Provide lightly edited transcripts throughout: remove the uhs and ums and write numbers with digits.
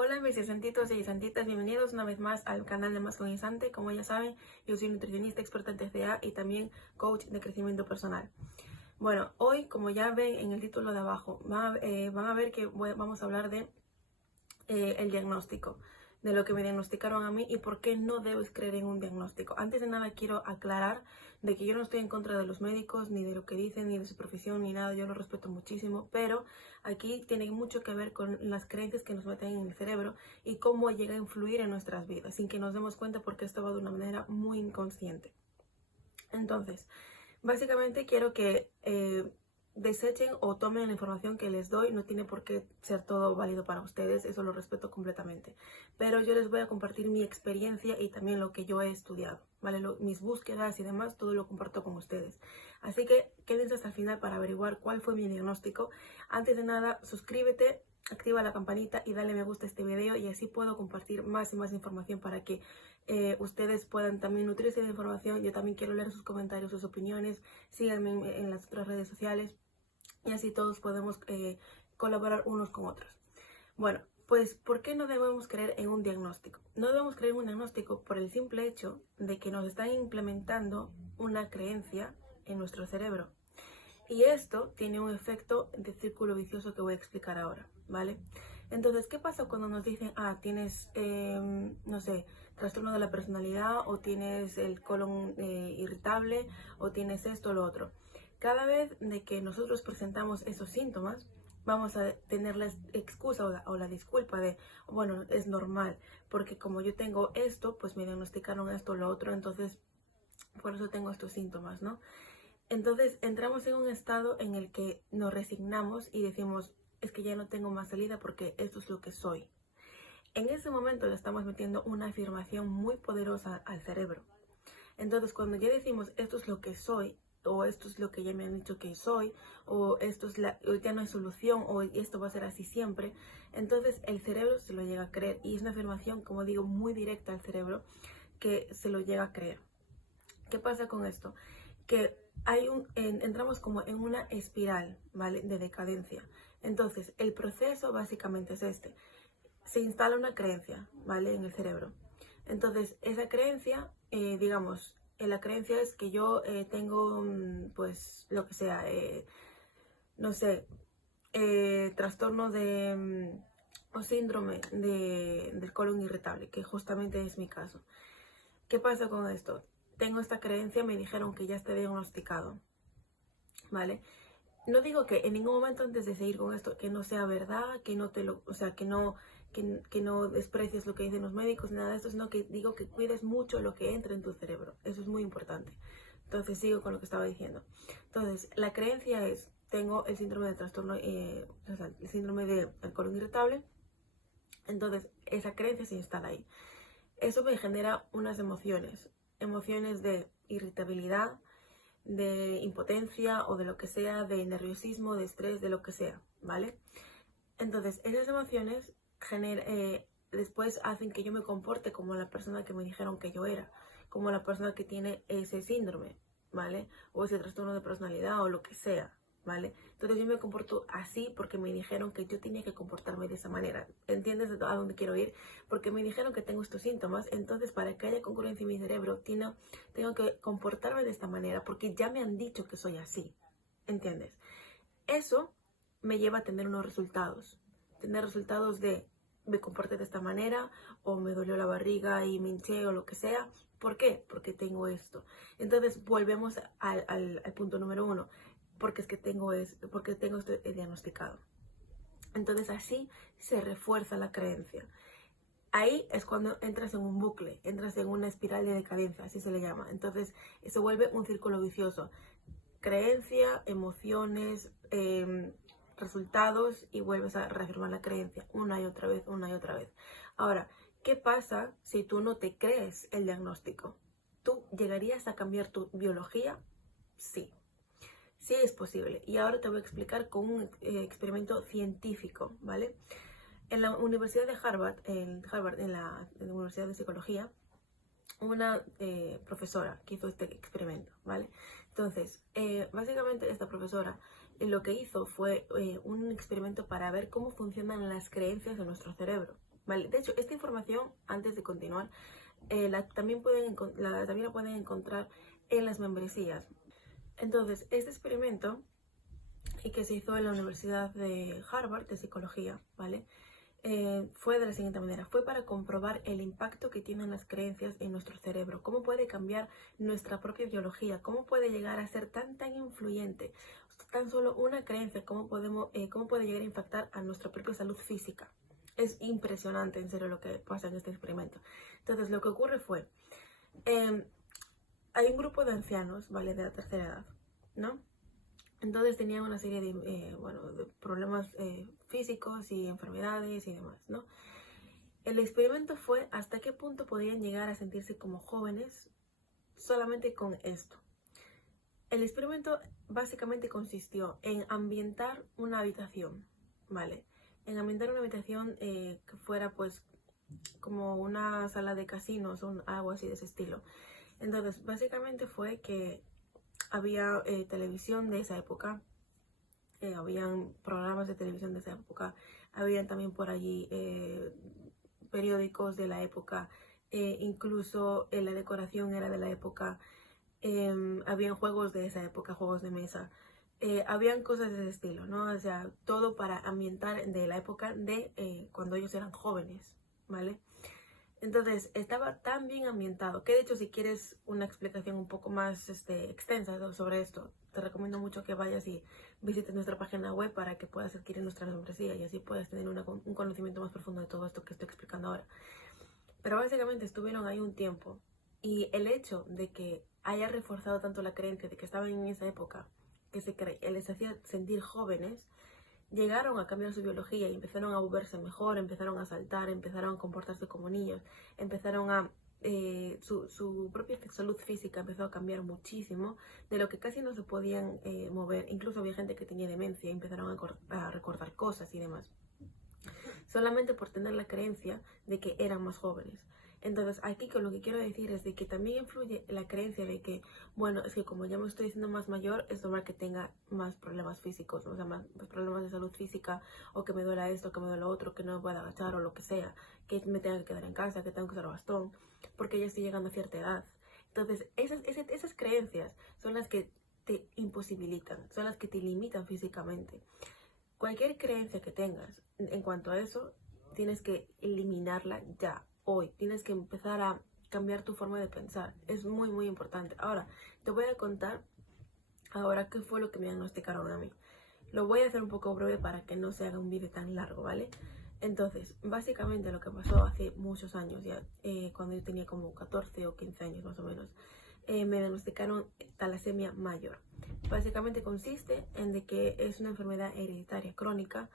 Hola mis santitos y santitas, bienvenidos una vez más al canal de Más con Isante. Como ya saben, yo soy nutricionista experta en TCA y también coach de crecimiento personal. Bueno, hoy, como ya ven en el título de abajo, van a ver que vamos a hablar de el diagnóstico, de lo que me diagnosticaron a mí y por qué no debes creer en un diagnóstico. Antes de nada quiero aclarar de que yo no estoy en contra de los médicos, ni de lo que dicen, ni de su profesión, ni nada. Yo lo respeto muchísimo, pero aquí tiene mucho que ver con las creencias que nos meten en el cerebro y cómo llega a influir en nuestras vidas, sin que nos demos cuenta, porque esto va de una manera muy inconsciente. Entonces, básicamente quiero que desechen o tomen la información que les doy. No tiene por qué ser todo válido para ustedes, eso lo respeto completamente. Pero yo les voy a compartir mi experiencia y también lo que yo he estudiado, ¿vale? Mis búsquedas y demás, todo lo comparto con ustedes. Así que quédense hasta el final para averiguar cuál fue mi diagnóstico. Antes de nada, suscríbete, activa la campanita y dale me gusta a este video, y así puedo compartir más y más información para que ustedes puedan también nutrirse de información. Yo también quiero leer sus comentarios, sus opiniones. Síganme en las otras redes sociales y así todos podemos colaborar unos con otros. Bueno, pues ¿por qué no debemos creer en un diagnóstico? No debemos creer en un diagnóstico por el simple hecho de que nos están implementando una creencia en nuestro cerebro. Y esto tiene un efecto de círculo vicioso que voy a explicar ahora, ¿vale? Entonces, ¿qué pasa cuando nos dicen, tienes, no sé, trastorno de la personalidad, o tienes el colon irritable, o tienes esto o lo otro? Cada vez de que nosotros presentamos esos síntomas, vamos a tener la excusa o la disculpa de, bueno, es normal, porque como yo tengo esto, pues me diagnosticaron esto o lo otro, entonces por eso tengo estos síntomas, ¿no? Entonces entramos en un estado en el que nos resignamos y decimos, es que ya no tengo más salida porque esto es lo que soy. En ese momento le estamos metiendo una afirmación muy poderosa al cerebro. Entonces cuando ya decimos, esto es lo que soy, o esto es lo que ya me han dicho que soy, o esto es ya no hay solución, o esto va a ser así siempre, entonces el cerebro se lo llega a creer, y es una afirmación, como digo, muy directa al cerebro, que se lo llega a creer. ¿Qué pasa con esto? Que entramos como en una espiral, ¿vale? De decadencia. Entonces, el proceso básicamente es este. Se instala una creencia, ¿vale? En el cerebro. Entonces, esa creencia, digamos, la creencia es que yo tengo, pues, lo que sea, no sé, trastorno de, o síndrome del colon irritable, que justamente es mi caso. ¿Qué pasa con esto? Tengo esta creencia, me dijeron que ya está diagnosticado, ¿vale? No digo que en ningún momento, antes de seguir con esto, que no sea verdad, que no te lo, o sea, que no desprecies lo que dicen los médicos, nada de esto, sino que digo que cuides mucho lo que entra en tu cerebro. Eso es muy importante. Entonces sigo con lo que estaba diciendo. Entonces, la creencia es, tengo el síndrome de trastorno, o sea, el síndrome del colon irritable. Entonces, esa creencia se instala ahí. Eso me genera unas emociones de irritabilidad, de impotencia o de lo que sea, de nerviosismo, de estrés, de lo que sea, ¿vale? Entonces, esas emociones después hacen que yo me comporte como la persona que me dijeron que yo era, como la persona que tiene ese síndrome, ¿vale? O ese trastorno de personalidad o lo que sea, ¿vale? Entonces yo me comporto así porque me dijeron que yo tenía que comportarme de esa manera. ¿Entiendes a dónde quiero ir? Porque me dijeron que tengo estos síntomas, entonces para que haya congruencia en mi cerebro, tengo que comportarme de esta manera porque ya me han dicho que soy así, ¿entiendes? Eso me lleva a tener unos resultados. Tener resultados de me comporté de esta manera, o me dolió la barriga y me hinché, o lo que sea. ¿Por qué? Porque tengo esto. Entonces volvemos al punto número uno. Porque tengo esto diagnosticado. Entonces así se refuerza la creencia. Ahí es cuando entras en un bucle, entras en una espiral de decadencia, así se le llama. Entonces se vuelve un círculo vicioso. Creencia, emociones, resultados, y vuelves a reafirmar la creencia una y otra vez, una y otra vez. Ahora, ¿qué pasa si tú no te crees el diagnóstico? ¿Tú llegarías a cambiar tu biología? Sí, sí es posible. Y ahora te voy a explicar con un experimento científico, ¿vale? En la Universidad de Harvard, en la Universidad de Psicología, una profesora que hizo este experimento, ¿vale? Entonces, básicamente esta profesora lo que hizo fue un experimento para ver cómo funcionan las creencias de nuestro cerebro, ¿vale? De hecho, esta información, antes de continuar, también la pueden encontrar en las membresías. Entonces, este experimento que se hizo en la Universidad de Harvard de Psicología, ¿vale? Fue de la siguiente manera. Fue para comprobar el impacto que tienen las creencias en nuestro cerebro, cómo puede cambiar nuestra propia biología, cómo puede llegar a ser tan influyente, tan solo una creencia, cómo puede llegar a impactar a nuestra propia salud física. Es impresionante, en serio, lo que pasa en este experimento. Entonces, lo que ocurre fue, hay un grupo de ancianos, ¿vale? De la tercera edad, ¿no? Entonces tenían una serie de problemas físicos y enfermedades y demás, ¿no? El experimento fue hasta qué punto podían llegar a sentirse como jóvenes solamente con esto. El experimento básicamente consistió en ambientar una habitación, ¿vale? En ambientar una habitación que fuera pues como una sala de casinos o algo así de ese estilo. Entonces básicamente fue que había televisión de esa época, habían programas de televisión de esa época, habían también por allí periódicos de la época, incluso la decoración era de la época, habían juegos de esa época, juegos de mesa, habían cosas de ese estilo, ¿no? O sea, todo para ambientar de la época de cuando ellos eran jóvenes, ¿vale? Entonces, estaba tan bien ambientado que de hecho si quieres una explicación un poco más extensa sobre esto, te recomiendo mucho que vayas y visites nuestra página web para que puedas adquirir nuestra membresía y así puedas tener un conocimiento más profundo de todo esto que estoy explicando ahora. Pero básicamente estuvieron ahí un tiempo y el hecho de que haya reforzado tanto la creencia de que estaban en esa época, que les hacía sentir jóvenes, llegaron a cambiar su biología y empezaron a volverse mejor, empezaron a saltar, empezaron a comportarse como niños, empezaron a... su propia salud física empezó a cambiar muchísimo, de lo que casi no se podían mover. Incluso había gente que tenía demencia y empezaron a recordar cosas y demás, solamente por tener la creencia de que eran más jóvenes. Entonces aquí lo que quiero decir es de que también influye la creencia de que, bueno, es que como ya me estoy haciendo más mayor, es normal que tenga más problemas físicos, o sea, más problemas de salud física, o que me duela esto, que me duela otro, que no me pueda agachar o lo que sea, que me tenga que quedar en casa, que tengo que usar bastón, porque ya estoy llegando a cierta edad. Entonces esas creencias son las que te imposibilitan, son las que te limitan físicamente. Cualquier creencia que tengas en cuanto a eso, tienes que eliminarla ya, hoy. Tienes que empezar a cambiar tu forma de pensar. Es muy importante. Ahora, te voy a contar ahora qué fue lo que me diagnosticaron a mí. Lo voy a hacer un poco breve para que no se haga un vídeo tan largo, ¿vale? Entonces, básicamente lo que pasó hace muchos años ya, cuando yo tenía como 14 o 15 años más o menos, me diagnosticaron talasemia mayor. Básicamente consiste en de que es una enfermedad hereditaria crónica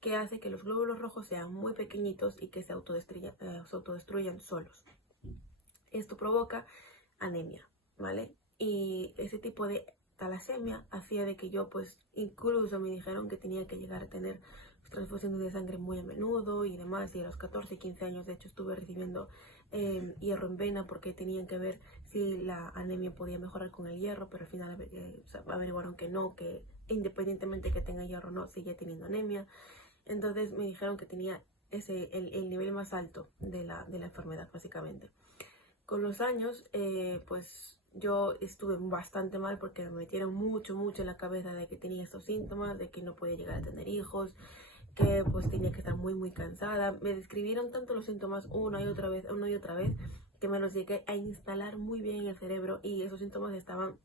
que hace que los glóbulos rojos sean muy pequeñitos y que se autodestruyan solos. Esto provoca anemia, ¿vale? Y ese tipo de talasemia hacía de que yo, pues, incluso me dijeron que tenía que llegar a tener transfusiones de sangre muy a menudo y demás, y a los 14 y 15 años de hecho estuve recibiendo hierro en vena porque tenían que ver si la anemia podía mejorar con el hierro, pero al final averiguaron que no, que independientemente que tenga hierro o no, seguía teniendo anemia. Entonces me dijeron que tenía el nivel más alto de la enfermedad, básicamente. Con los años, pues yo estuve bastante mal porque me metieron mucho en la cabeza de que tenía estos síntomas, de que no podía llegar a tener hijos, que pues tenía que estar muy cansada. Me describieron tanto los síntomas una y otra vez, que me los llegué a instalar muy bien en el cerebro y esos síntomas estaban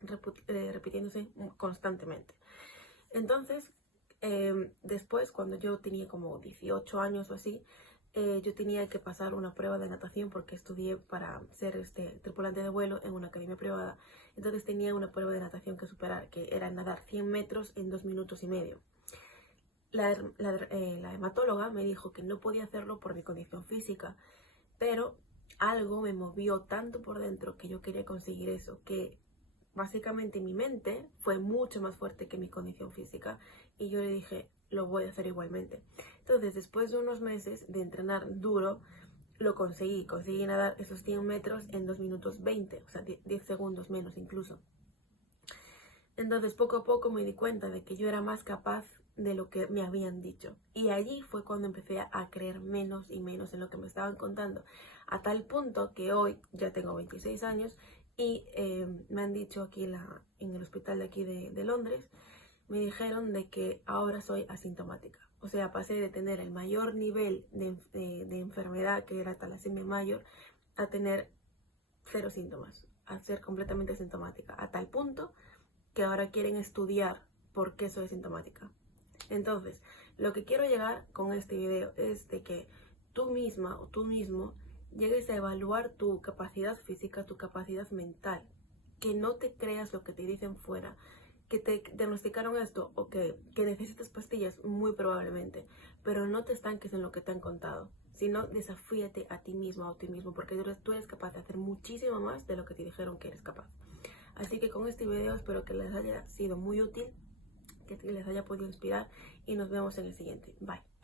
repitiéndose constantemente. Entonces, después, cuando yo tenía como 18 años o así, yo tenía que pasar una prueba de natación porque estudié para ser tripulante de vuelo en una academia privada. Entonces tenía una prueba de natación que superar, que era nadar 100 metros en 2 minutos y medio. La hematóloga me dijo que no podía hacerlo por mi condición física, pero algo me movió tanto por dentro que yo quería conseguir eso, que básicamente mi mente fue mucho más fuerte que mi condición física y yo le dije, lo voy a hacer igualmente. Entonces, después de unos meses de entrenar duro, lo conseguí nadar esos 100 metros en 2 minutos 20, o sea, 10 segundos menos incluso. Entonces, poco a poco me di cuenta de que yo era más capaz de lo que me habían dicho. Y allí fue cuando empecé a creer menos y menos en lo que me estaban contando, a tal punto que hoy ya tengo 26 años y me han dicho aquí en el hospital de aquí de Londres, me dijeron de que ahora soy asintomática. O sea, pasé de tener el mayor nivel de enfermedad, que era talasemia mayor, a tener 0 síntomas, a ser completamente asintomática, a tal punto que ahora quieren estudiar por qué soy asintomática. Entonces, lo que quiero llegar con este video es de que tú misma o tú mismo llegues a evaluar tu capacidad física, tu capacidad mental, que no te creas lo que te dicen fuera, que te diagnosticaron esto o que necesitas pastillas, muy probablemente, pero no te estanques en lo que te han contado, sino desafíate a ti misma o a ti mismo, porque tú eres capaz de hacer muchísimo más de lo que te dijeron que eres capaz. Así que con este video espero que les haya sido muy útil, que les haya podido inspirar y nos vemos en el siguiente. Bye.